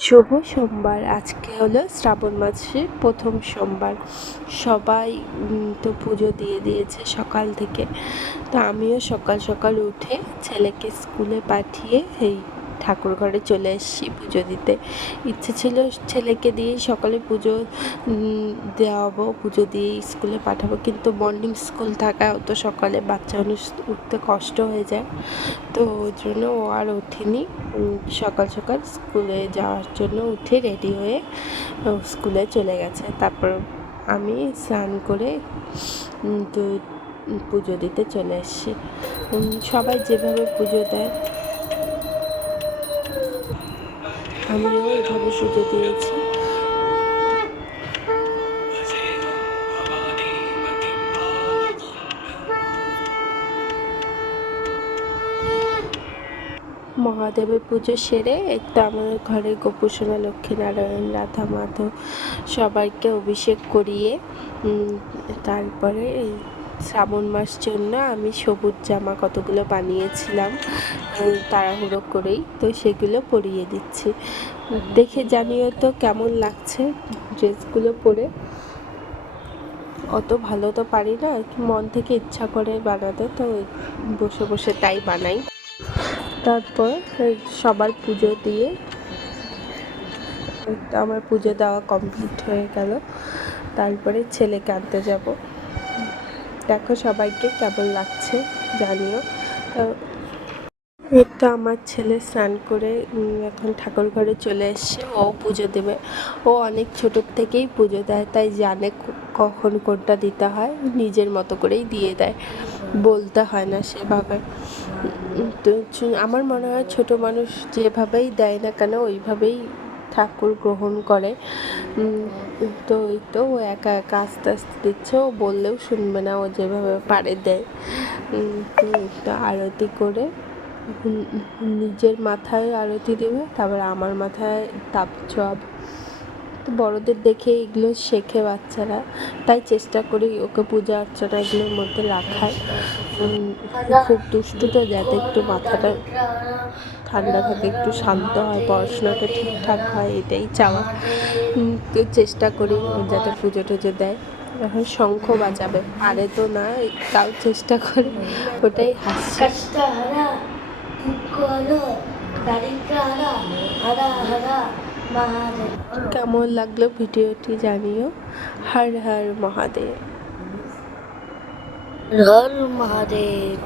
শুভ সোমবার। আজকে হলো শ্রাবণ মাসের প্রথম সোমবার। সবাই তো পুজো দিয়ে দিয়েছে সকাল থেকে। তো আমিও সকাল সকাল উঠে ছেলেকে স্কুলে পাঠিয়ে এই ঠাকুর ঘরে চলে এসেছি পুজো দিতে। ইচ্ছে ছিল ছেলেকে দিয়েই সকালে পুজো দেওয়াবো, পুজো দিয়ে স্কুলে পাঠাবো, কিন্তু মর্নিং স্কুল থাকায় অত সকালে বাচ্চা মানুষ উঠতে কষ্ট হয়ে যায়। তো ওই জন্য ও আর ওঠেনি। সকাল সকাল স্কুলে যাওয়ার জন্য উঠে রেডি হয়ে স্কুলে চলে গেছে। তারপর আমি স্নান করে তো পুজো দিতে চলে এসেছি। সবাই যেভাবে পুজো দেয় আমিও এভাবে পুজো দিয়েছি। মহাদেবের পুজো সেরে একটু আমাদের ঘরে গোপুসোনা, লক্ষ্মীনারায়ণ রাধা মাধব সবাইকে অভিষেক করিয়ে তারপরে শ্রাবণ মাস জন্য আমি সবুজ জামা কতগুলো বানিয়েছিলাম তাড়াহুড়ো করেই তো সেগুলো পরিয়ে দিচ্ছি। দেখে জানিও তো কেমন লাগছে ড্রেসগুলো পরে। অত ভালো তো পারি না মন থেকে ইচ্ছা করে বানাতে, তো বসে বসে তাই বানাই। তারপর সবার পুজো দিয়ে, আমার পুজো দেওয়া কমপ্লিট হয়ে গেল। তারপরে ছেলেকে আনতে যাব। দেখো সবাইকে কেমন লাগছে জানিও। তো আমার ছেলে স্নান করে এখন ঠাকুর ঘরে চলে এসছে। ও পুজো দেবে। ও অনেক ছোটোর থেকেই পুজো দেয়, তাই জানে কখন কোনটা দিতে হয়। নিজের মতো করেই দিয়ে দেয়। বলতে হয় না সেভাবে। তো আমার মনে হয় ছোট মানুষ যেভাবেই দেয় না কেন, ওইভাবেই ঠাকুর গ্রহণ করে। তো ওই তো ও একা একা আস্তে আস্তে দিচ্ছে। ও বললেও শুনবে না, ও যেভাবে পারে দেয়। তো আরতি করে নিজের মাথায় আরতি দেবে, তারপর আমার মাথায় তাপ জব তো বড়দের দেখে এগুলো শেখে বাচ্চারা। তাই চেষ্টা করি ওকে পূজা অর্চনা এগুলোর মধ্যে রাখার। খুব দুষ্টু তো যাতে একটু মাথাটা ঠান্ডা থাকে, একটু শান্ত হয়, পড়াশোনাটা ঠিকঠাক হয়, এটাই চাওয়া। তো চেষ্টা করি যাতে পুজো টুজো দেয়। এখন শঙ্খ বাজাবে। পারে তো না, তাও চেষ্টা করে। ওটাই হাসি। কেমন লাগল ভিডিওটি জানিও। হর হর মহাদেব। হর মহাদেব।